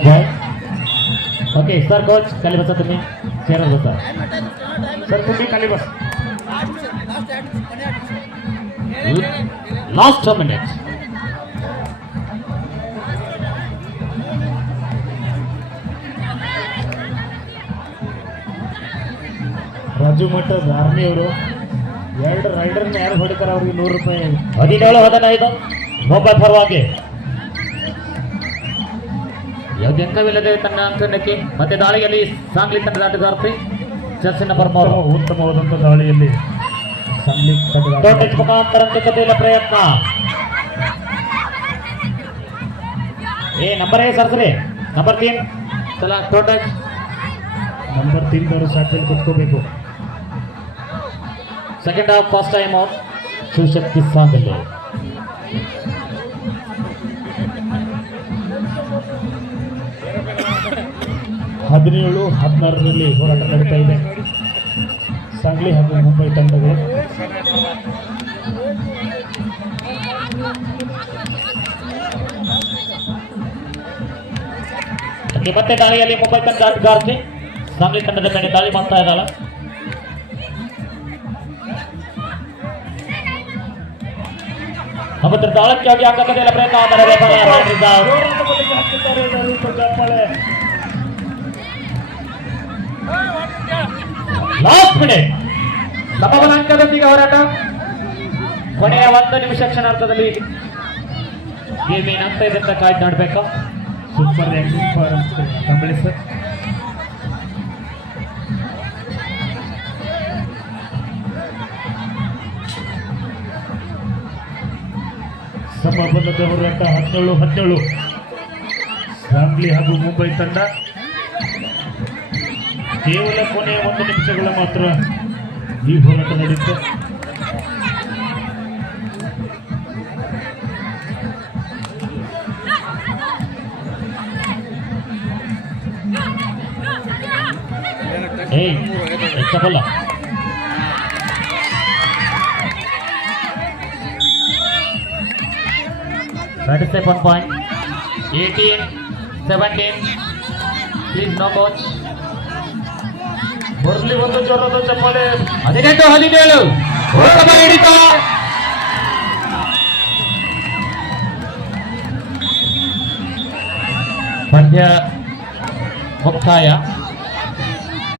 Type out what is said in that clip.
Okay sir coach खाली बसा तुम्ही चेअरवर बसा सर तुम्ही खाली बस. लास्ट मिनिट ರಾಜು ಮಠದ ಆರ್ಮಿ ಅವರು ಎರಡು ರೈಡರ್ನ ಯಾರು ಹೊಡಿತಾರೆ ಅವ್ರಿಗೆ 100 ರೂಪಾಯಿ. 17-15 ಮುಂಬೈ ಪರವಾಗಿ ಯಾವುದೇ ಅಂಕವಿಲ್ಲದೆ ತನ್ನ ಅಂಕಣಕ್ಕೆ ಮತ್ತೆ ದಾಳಿಯಲ್ಲಿ ಸಾಂಗ್ಲಿ ತಂಡದ ಆಟಗಾರ್ತಿ ಜರ್ಸಿ ನಂಬರ್ 3 ಉತ್ತಮವಾದಂಥ ದಾಳಿಯಲ್ಲಿ ಸಾಂಗ್ಲಿ ತಂಡದ ದೊಡ್ಡ ಮುಖಾಂತರ ಕಥೆಯ ಪ್ರಯತ್ನ ನಂಬರ್ ಸರ್ಸರಿ ನಂಬರ್ 3 ಚಲ ಟೋಟಲ್ ನಂಬರ್ 3 ಅವರು ಸಾಕಲ್ಲಿ ಕುತ್ಕೋಬೇಕು. Second half first time out Shivashakti ಸಾಂಗಲ್ಲಿ. ಹದಿನೇಳು 16ರಲ್ಲಿ ಹೋರಾಟ ನಡೀತಾ ಇದೆ ಸಾಂಗ್ಲಿ ಹಾಗೂ ಮುಂಬೈ ತಂಡಗಳು. ಮತ್ತೆ ದಾಳಿಯಲ್ಲಿ ಮುಂಬೈ ತಂಡ ಆಟಗಾರ್ತಿ ಸಾಂಗ್ಲಿ ತಂಡದ ಮೇಲೆ ದಾಳಿ ಮಾಡ್ತಾ ಇದ್ದಾಳೆ. ಮತ್ತೆ ದಾಳಕ್ಕಾಗಿ ಅಂಕಕತೆಯ ಪ್ರಯತ್ನ ಲಾಸ್ಟ್ ಮಿನಿಟ್ ಸಮಬಲ ಅಂಕದೊಂದಿಗೆ ಹೋರಾಟ. ಕೊನೆಯ 1 ನಿಮಿಷ ಕ್ಷಣಾರ್ಥದಲ್ಲಿ ಗೇಮ್ ಏನಾಗ್ತಾ ಇದೆ ಅಂತ ಕಾಯ್ದು ನೋಡ್ಬೇಕು. ಸೂಪರ್ ಕಂಬಳಿ ಸರ್. ಸಮಬಲದ ಹೋರಾಟ 17-17 ಸಾಂಗ್ಲಿ ಹಾಗೂ ಮುಂಬೈ ತಂಡ. ಕೇವಲ ಕೊನೆಯ 1 ನಿಮಿಷಗಳ ಮಾತ್ರ ಈ ಹೋರಾಟ ನಡೆಯುತ್ತೆ. ಸಫಲ 37 point 18-17 please no coach. ಬರಲಿ ಒಂದು ಜೋರದ ಚಪ್ಪಾಳೆ. 18-17 ಹಿಡಿತ. ಪಂದ್ಯ ಮುಕ್ತಾಯ.